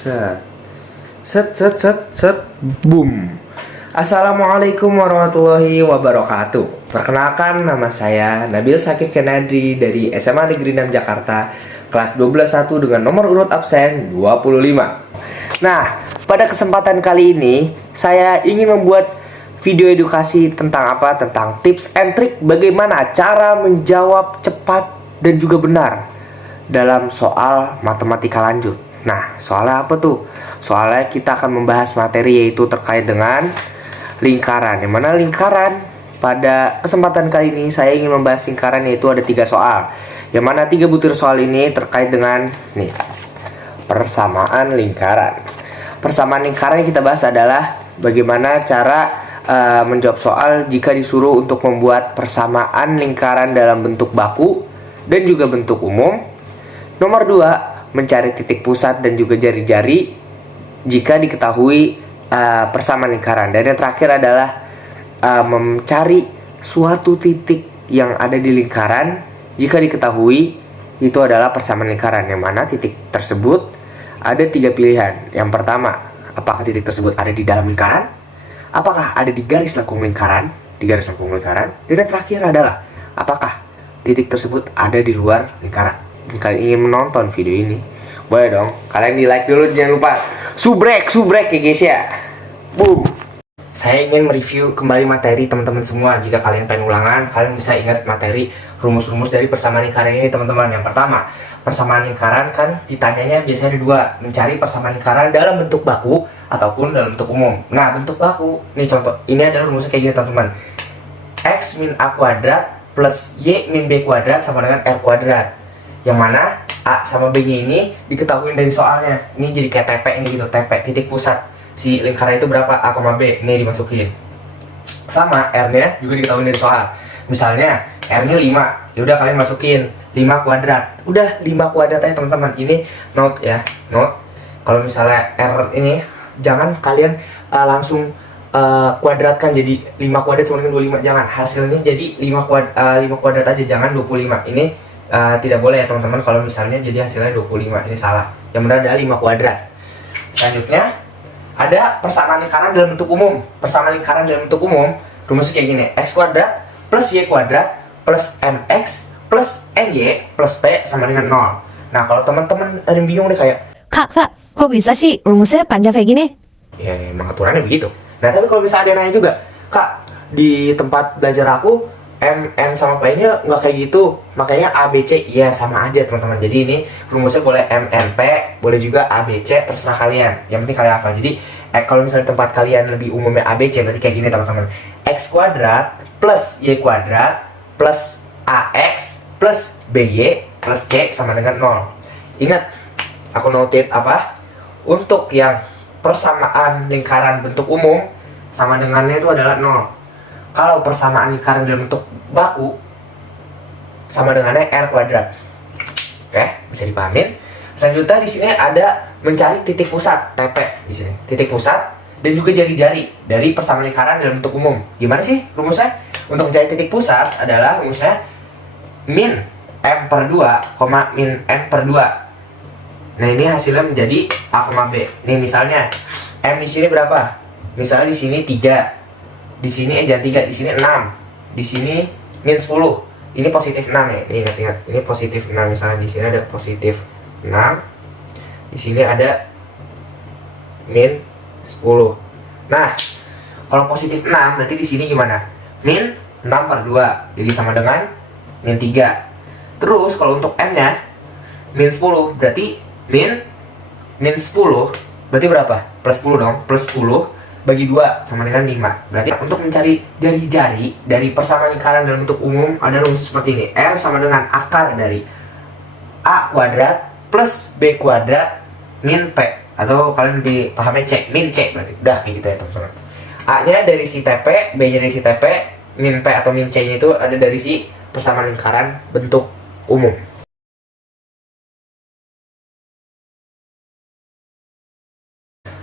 Set, set, set, set, set, boom. Assalamualaikum warahmatullahi wabarakatuh. Perkenalkan, nama saya Nabil Sakif Kenadri dari SMA Negeri 6 Jakarta, kelas 12-1 dengan nomor urut absen 25. Nah, pada kesempatan kali ini saya ingin membuat video edukasi tentang apa? Tentang tips and trik bagaimana cara menjawab cepat dan juga benar dalam soal matematika lanjut. Nah, soalnya apa tuh? Soalnya kita akan membahas materi yaitu terkait dengan lingkaran. Yang mana lingkaran? Pada kesempatan kali ini saya ingin membahas lingkaran, yaitu ada 3 soal. Yang mana 3 butir soal ini terkait dengan persamaan lingkaran. Persamaan lingkaran yang kita bahas adalah bagaimana cara menjawab soal jika disuruh untuk membuat persamaan lingkaran dalam bentuk baku dan juga bentuk umum. Nomor 2, mencari titik pusat dan juga jari-jari jika diketahui persamaan lingkaran. Dan yang terakhir adalah mencari suatu titik yang ada di lingkaran jika diketahui itu adalah persamaan lingkaran, yang mana titik tersebut ada 3 pilihan. Yang pertama, apakah titik tersebut ada di dalam lingkaran, apakah ada di garis lengkung lingkaran, dan yang terakhir adalah apakah titik tersebut ada di luar lingkaran. Jika kalian ingin menonton video ini, boleh dong kalian di like dulu, jangan lupa subrek ya guys ya. Boom. Saya ingin mereview kembali materi teman-teman semua. Jika kalian pengen ulangan, kalian bisa ingat materi rumus-rumus dari persamaan lingkaran ini teman-teman. Yang pertama, persamaan lingkaran kan ditanyanya biasanya ada 2, mencari persamaan lingkaran dalam bentuk baku ataupun dalam bentuk umum. Nah, bentuk baku, nih contoh, ini adalah rumusnya kayak gini teman-teman. X min A kuadrat plus Y min B kuadrat sama dengan R kuadrat. Yang mana A sama B nya ini diketahui dari soalnya. Ini jadi kayak TP ini gitu, TP, titik pusat si lingkaran itu berapa, A, B, ini dimasukin. Sama R nya juga diketahui dari soal. Misalnya R nya 5, yaudah kalian masukin 5 kuadrat. Udah 5 kuadrat aja teman-teman. Ini note ya, note. Kalau misalnya R ini jangan kalian langsung kuadratkan jadi 5 kuadrat sama dengan 25, jangan. Hasilnya jadi 5 kuadrat aja, jangan 25. Ini tidak boleh ya teman-teman. Kalau misalnya jadi hasilnya 25, ini salah. Yang benar adalah 5 kuadrat. Selanjutnya ada persamaan lingkaran dalam bentuk umum. Persamaan lingkaran dalam bentuk umum rumusnya kayak gini: X kuadrat plus Y kuadrat plus MX plus NY plus P sama dengan 0. Nah, kalau teman-teman ada yang bingung deh kayak, Kak, kok bisa sih rumusnya panjang kayak gini? ya emang aturannya begitu. Nah, tapi kalau misalnya ada yang nanya juga, Kak, di tempat belajar aku M sama P nya nggak kayak gitu, makanya A, B, C. Iya, sama aja teman-teman. Jadi ini rumusnya boleh M, N, P, boleh juga A, B, C, terserah kalian. Yang penting kalian hafal. Jadi kalau misalnya tempat kalian lebih umumnya A, B, C, berarti kayak gini teman-teman: X kuadrat plus Y kuadrat plus AX plus BY plus C sama dengan 0. Ingat, aku notate apa? Untuk yang persamaan lingkaran bentuk umum, sama dengannya itu adalah 0. Kalau persamaan lingkaran dalam bentuk baku, sama dengannya R kuadrat. Oke, bisa dipahamin. Selanjutnya di sini ada mencari titik pusat, TP di sini. Titik pusat dan juga jari-jari dari persamaan lingkaran dalam bentuk umum. Gimana sih rumusnya? Untuk mencari titik pusat adalah rumusnya min M per 2, min N per 2. Nah, ini hasilnya menjadi A, B. Nih misalnya M di sini berapa? Misalnya di sini 3. Di sini jangan 3, di sini 6. Di sini min 10. Ini positif 6 ya. Ini ingat-ingat. Ini positif 6. Misalnya di sini ada positif 6. Di sini ada min 10. Nah, kalau positif 6 berarti di sini gimana? Min 6 per 2. Jadi sama dengan min 3. Terus kalau untuk N-nya min 10 berarti min 10 berarti berapa? Plus 10 dong. Plus 10 bagi 2 sama dengan 5. Berarti untuk mencari jari-jari dari persamaan lingkaran dalam bentuk umum ada rumus seperti ini: R sama dengan akar dari A kuadrat plus B kuadrat min P, atau kalian lebih pahamnya C, min C. Berarti udah kayak gitu ya teman-teman. A nya dari si TP, B nya dari si TP, min P atau min C nya itu ada dari si persamaan lingkaran bentuk umum.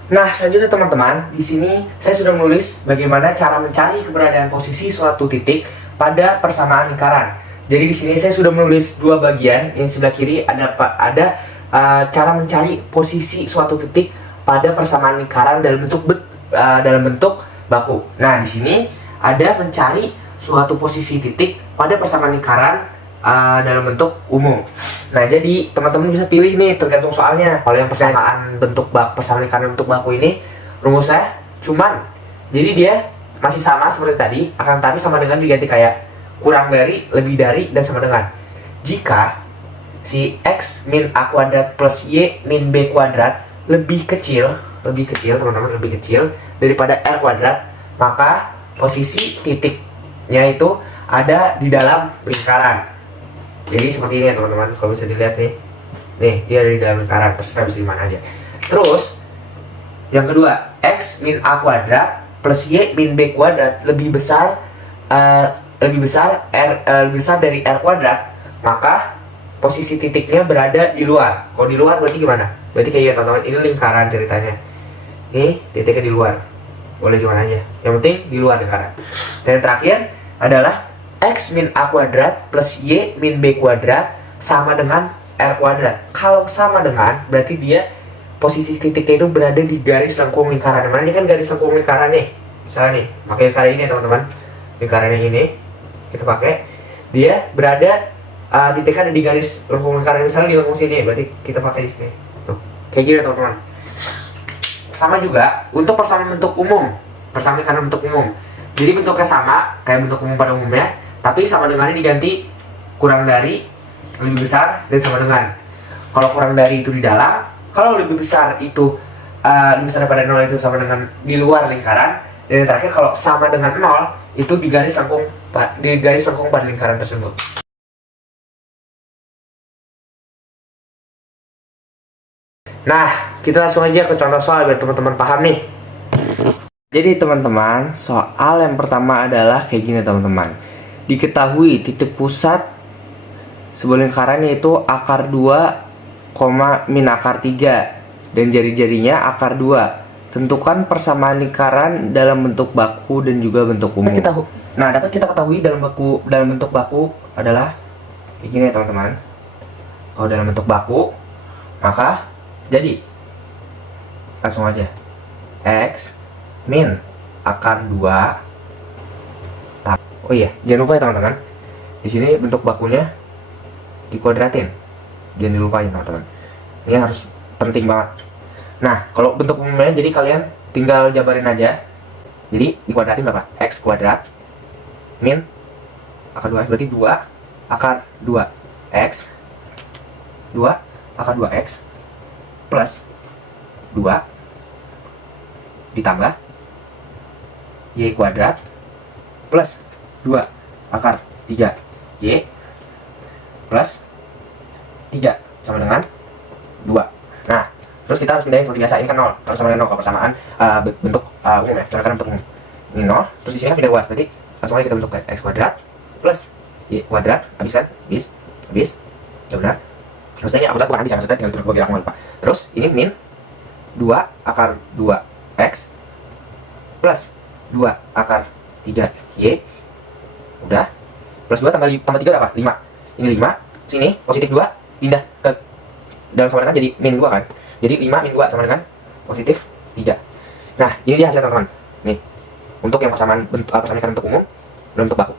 Nah, selanjutnya teman-teman, di sini saya sudah menulis bagaimana cara mencari keberadaan posisi suatu titik pada persamaan lingkaran. Jadi di sini saya sudah menulis 2 bagian. Yang sebelah kiri ada cara mencari posisi suatu titik pada persamaan lingkaran dalam bentuk baku. Nah, di sini ada mencari suatu posisi titik pada persamaan lingkaran dalam bentuk umum. Nah, jadi teman-teman bisa pilih nih tergantung soalnya. Kalau yang persamaan lingkaran bentuk baku ini rumusnya cuman, jadi dia masih sama seperti tadi, akan tapi sama dengan diganti kayak kurang dari, lebih dari, dan sama dengan. Jika si x min a kuadrat plus y min b kuadrat lebih kecil teman-teman, lebih kecil daripada r kuadrat, maka posisi titiknya itu ada di dalam lingkaran. Jadi seperti ini ya teman-teman, kalau bisa dilihat nih dia ada di dalam lingkaran, terserah bisa di mana aja. Terus yang kedua, x min a kuadrat plus y min b kuadrat lebih besar dari r kuadrat, maka posisi titiknya berada di luar. Kalau di luar berarti gimana? Berarti kayak teman-teman, ini lingkaran ceritanya. Ini titiknya di luar. Boleh gimana aja. Yang penting di luar lingkaran. Dan yang terakhir adalah x min a kuadrat plus y min b kuadrat sama dengan r kuadrat. Kalau sama dengan, berarti dia posisi titiknya itu berada di garis lengkung lingkaran. Mana ini kan garis lengkung lingkaran nih. Misalnya nih, pakai lingkaran ini teman-teman. Lingkarannya ini kita pakai, dia berada titiknya ada di garis lengkung lingkaran, misalnya di lengkung sini, berarti kita pakai di sini. Tuh, kayak gini teman-teman. Sama juga untuk persamaan bentuk umum, persamaan lingkaran bentuk umum. Jadi bentuknya sama kayak bentuk umum pada umumnya, tapi sama dengannya diganti kurang dari, lebih besar, dan sama dengan. Kalau kurang dari itu di dalam, kalau lebih besar itu lebih besar daripada 0 itu sama dengan di luar lingkaran, dan yang terakhir kalau sama dengan 0 itu di garis lengkung pada lingkaran tersebut. Nah, kita langsung aja ke contoh soal biar teman-teman paham nih. Jadi teman-teman, soal yang pertama adalah kayak gini teman-teman. Diketahui titik pusat sebuah lingkaran yaitu akar 2, min akar 3 dan jari-jarinya akar 2. Tentukan persamaan lingkaran dalam bentuk baku dan juga bentuk umum. Dapat kita ketahui dalam bentuk baku adalah kayak gini teman-teman. Kalau dalam bentuk baku, maka jadi langsung aja x min akar 2. Oh iya, jangan lupa ya teman-teman. Di sini bentuk bakunya dikuadratin. Jangan dilupain teman-teman. Ini harus penting banget. Nah, kalau bentuk umumnya jadi kalian tinggal jabarin aja. Jadi dikuadratin berapa? X kuadrat min akar 2 berarti 2 akar 2x 2 akar 2x plus 2 ditambah y kuadrat plus 2 akar 3y plus 3 sama dengan 2. Nah, terus kita harus pindahin seperti biasa, ini kan 0, terus sama dengan 0 kalau persamaan bentuk umum ya, contohkan bentuk umum. Ini 0, terus di sini kan pindah luas, berarti langsung aja kita bentuk x kuadrat plus y kuadrat, habis kan? Habis, ya benar. Maksudnya aku bukan habis ya, maksudnya tinggal turun ke belakang lupa. Terus ini min 2 akar 2x plus 2 akar 3y, udah, plus 2 tambah 3 berapa? 5. Ini 5, sini positif 2 pindah ke dalam sama dengan jadi min 2 kan. Jadi 5 min 2 sama dengan positif 3. Nah, ini dia hasilnya teman-teman. Nih, untuk yang persamaan lingkaran bentuk umum dalam bentuk baku.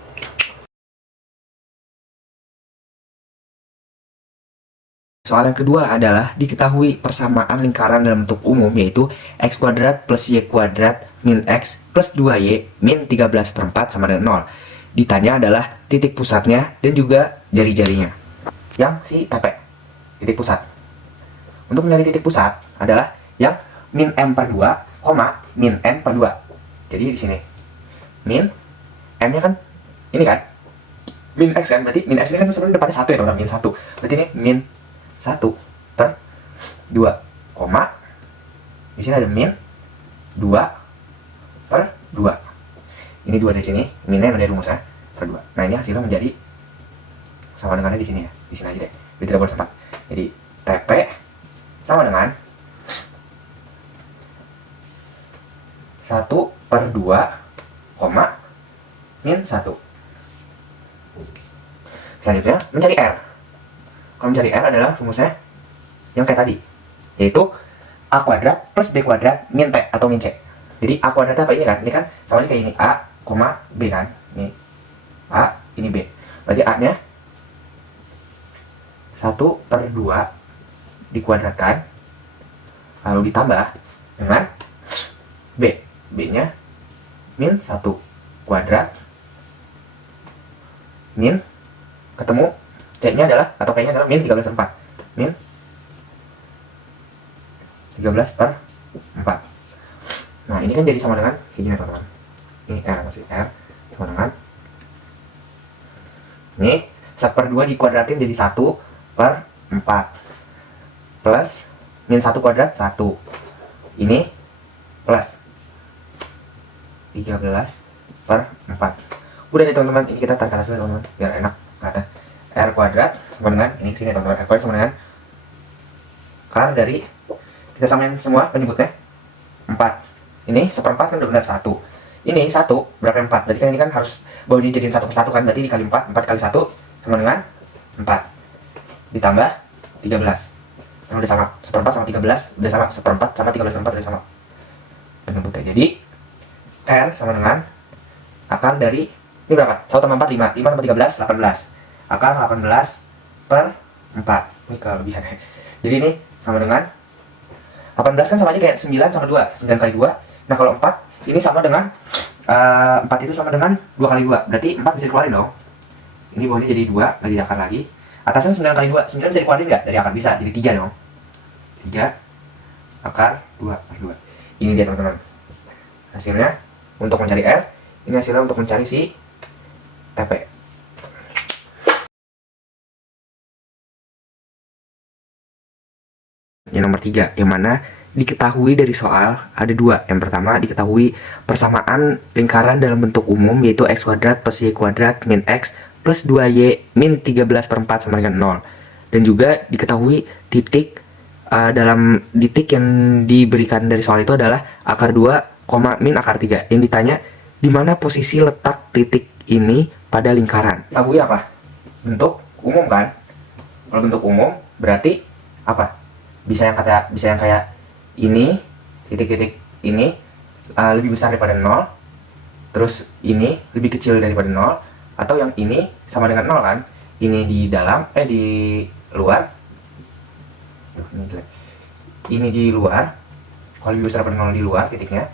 Soal yang kedua adalah diketahui persamaan lingkaran dalam bentuk umum yaitu x kuadrat plus y kuadrat min x plus 2y min 13/4 sama dengan 0. Ditanya adalah titik pusatnya dan juga jari-jarinya. Yang si TP, titik pusat. Untuk mencari titik pusat adalah yang min m/2, min n/2. Jadi di sini min m-nya kan ini kan min x kan, berarti min x ini kan sebenarnya depannya 1 ya teman-teman, min 1. Berarti ini min 1/2, di sini ada min 2/2. Ini 2 dari sini, minnya dari rumusnya per 2. Nah, ini hasilnya menjadi sama dengannya di sini ya. Di sini aja deh. Biar tidak boleh sempat. Jadi TP sama dengan 1/2, min 1. Selanjutnya mencari R. Kalau mencari R adalah rumusnya yang kayak tadi, yaitu A kuadrat plus B kuadrat min P atau min C. Jadi A kuadratnya apa ini kan? Ini kan sama aja kayak ini, A, B kan? Ini A, ini B. Berarti A-nya 1/2 dikuadratkan, lalu ditambah dengan B. B-nya min 1 kuadrat min, ketemu C-nya adalah, atau P-nya adalah min 13/4. Min 13/4. Nah, ini kan jadi sama dengan ini ya teman-teman. Ini R, masih R sama dengan ini 1/2 dikuadratin jadi 1/4 plus min 1 kuadrat 1. Ini plus 13/4. Udah deh teman-teman, ini kita tarik hasilnya teman-teman biar enak kata. R kuadrat sama dengan ini kesini teman-teman. R kuadrat sama dengan akar dari, kita samain semua penyebutnya 4. Ini 1/4 kan udah benar 1. Ini 1 berapa 4? Berarti kan ini kan harus bahwa ini jadiin 1/1 kan, berarti dikali 4. 4 kali 1 sama dengan 4. Ditambah 13. Kan udah sama 1/4 sama 13, udah sama 1/4 sama 13/4 udah sama penyebutnya. Jadi R sama dengan akar dari ini berapa? 1 tambah 4 5. 5 tambah 13 18. Akar 18/4. Ini kelebihan. Jadi ini sama dengan 18 kan sama aja kayak 9 sama 2. 9 kali 2. Nah kalau 4 ini sama dengan 4 itu sama dengan 2 kali 2. Berarti 4 bisa dikeluarin dong. Ini bawahnya jadi 2, lagi di akar lagi. Atasnya 9 kali 2. 9 bisa dikeluarin nggak? Dari akar bisa, jadi 3 dong. 3 akar 2 per 2. Ini dia teman-teman hasilnya untuk mencari R. Ini hasilnya untuk mencari si TP. Yang nomor 3, yang mana diketahui dari soal ada 2. Yang pertama diketahui persamaan lingkaran dalam bentuk umum, yaitu x kuadrat plus y kuadrat min x plus 2y min 13/4 sama dengan 0. Dan juga diketahui titik dalam titik yang diberikan dari soal itu adalah akar 2, min akar 3. Yang ditanya di mana posisi letak titik ini pada lingkaran. Tahu apa? Bentuk umum kan? Kalau bentuk umum berarti apa? Bisa yang kayak ini, titik-titik ini lebih besar daripada 0, terus ini lebih kecil daripada 0, atau yang ini sama dengan 0 kan? Ini di dalam, di luar, ini di luar, kalau lebih besar daripada 0 di luar titiknya,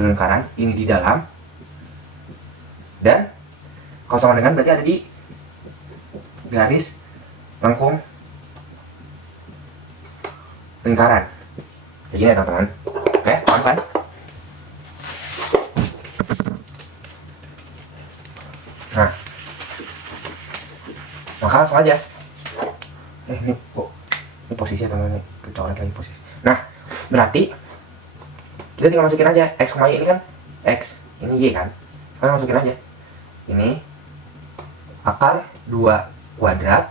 lingkaran, ini di dalam, dan kalau sama dengan berarti ada di garis lengkung lingkaran. Kayak gini ya teman-teman. Oke, paham kan? Nah, maka langsung aja. Ini posisi ya teman-teman, kecoret lagi posisi. Nah, berarti kita tinggal masukin aja x, y ini kan x, ini y kan. Kita masukin aja. Ini akar 2 kuadrat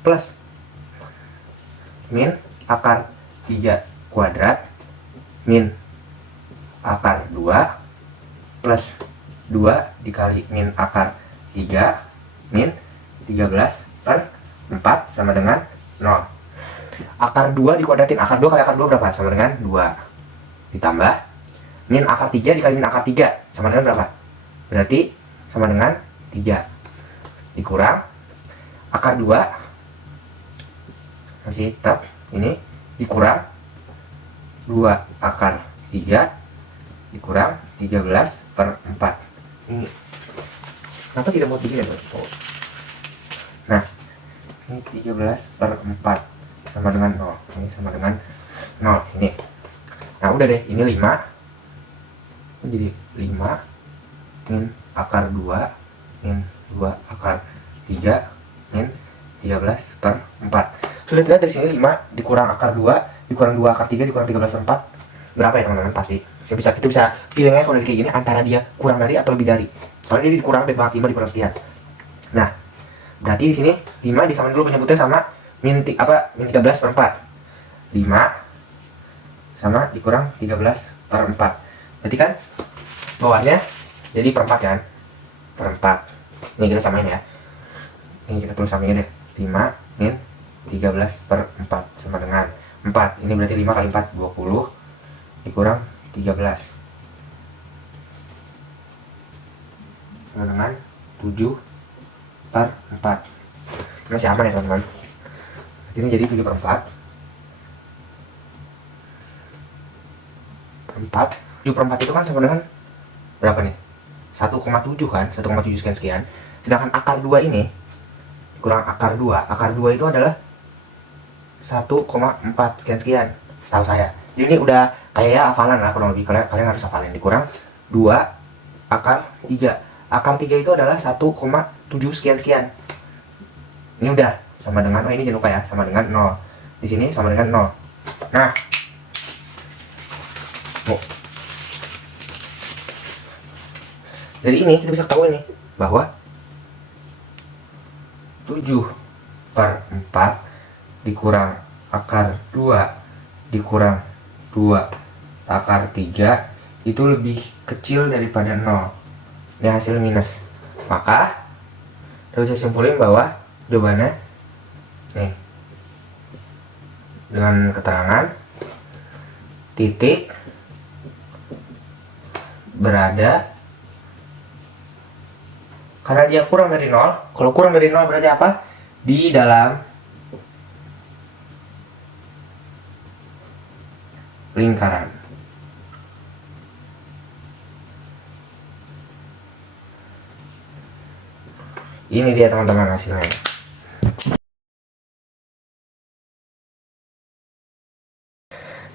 plus min akar 3 kuadrat min akar 2 plus 2 dikali min akar 3 min 13/4 sama dengan 0. Akar 2 dikuadratin, akar 2 kali akar 2 berapa? Sama dengan 2. Ditambah min akar 3 dikali min akar 3 sama dengan berapa? Berarti sama dengan 3. Dikurang akar 2 masih tetap ini, dikurang 2 akar 3 dikurang 13/4. Ini kenapa tidak mau 3 ya? Nah, ini 13/4 sama dengan 0. Ini sama dengan 0 ini. Nah, udah deh, ini 5. Ini jadi 5 min akar 2 min 2 akar 3 min 13/4. Sudah terlihat dari sini 5 dikurang akar 2 dikurang 2 akar 3 dikurang 13/4 berapa ya teman-teman? Pasti kita bisa feelingnya kalau dari kayak gini antara dia kurang dari atau lebih dari. Soalnya ini dikurang banget, 5 dikurang sekian. Nah, berarti di sini 5 disamain dulu penyebutnya sama min 13/4. 5 sama dikurang 13/4. Berarti kan bawahnya jadi per 4 kan? Per 4. Ini kita samain ya. Ini kita tulis samain deh. 5 min 13/4 sama dengan 4. Ini berarti 5 kali 4 20 dikurang 13 sama dengan 7/4. Ini masih aman ya teman-teman. Ini jadi 7/4 7/4 itu kan sama dengan berapa nih? 1,7 kan? 1,7 sekian. Sedangkan akar 2 ini kurang akar 2. Akar 2 itu adalah 1,4 sekian setahu saya. Jadi ini udah kayak hafalan lah kurang lebih. Kalian harus hafalin. Dikurang 2 akar 3. Akar 3 itu adalah 1,7 sekian. Ini udah sama dengan, oh ini jangan lupa ya, sama dengan 0. Di sini sama dengan 0. Nah, dari ini kita bisa tahu ini bahwa 7/4 dikurang akar 2 dikurang 2 akar 3 itu lebih kecil daripada 0. Ini hasil minus. Maka kita bisa simpulin bahwa jawabannya nih, dengan keterangan titik berada, karena dia kurang dari 0. Kalau kurang dari 0 berarti apa? Di dalam lingkaran. Ini dia teman-teman hasilnya.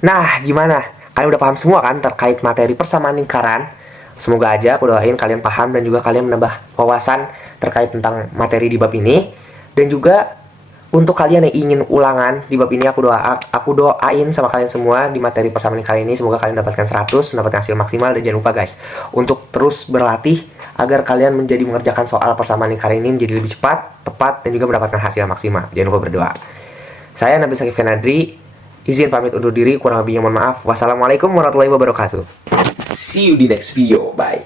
Nah, gimana? Kalian udah paham semua kan terkait materi persamaan lingkaran? Semoga aja aku doain kalian paham dan juga kalian menambah wawasan terkait tentang materi di bab ini. Dan juga untuk kalian yang ingin ulangan di bab ini, aku doain sama kalian semua di materi persamaan lingkaran ini, semoga kalian dapatkan 100, mendapatkan hasil maksimal. Dan jangan lupa guys, untuk terus berlatih agar kalian mengerjakan soal persamaan lingkaran ini menjadi lebih cepat, tepat, dan juga mendapatkan hasil maksimal. Jangan lupa berdoa. Saya Nabil Sakif Fenadri, izin pamit undur diri, kurang lebihnya mohon maaf. Wassalamualaikum warahmatullahi wabarakatuh. See you di next video. Bye.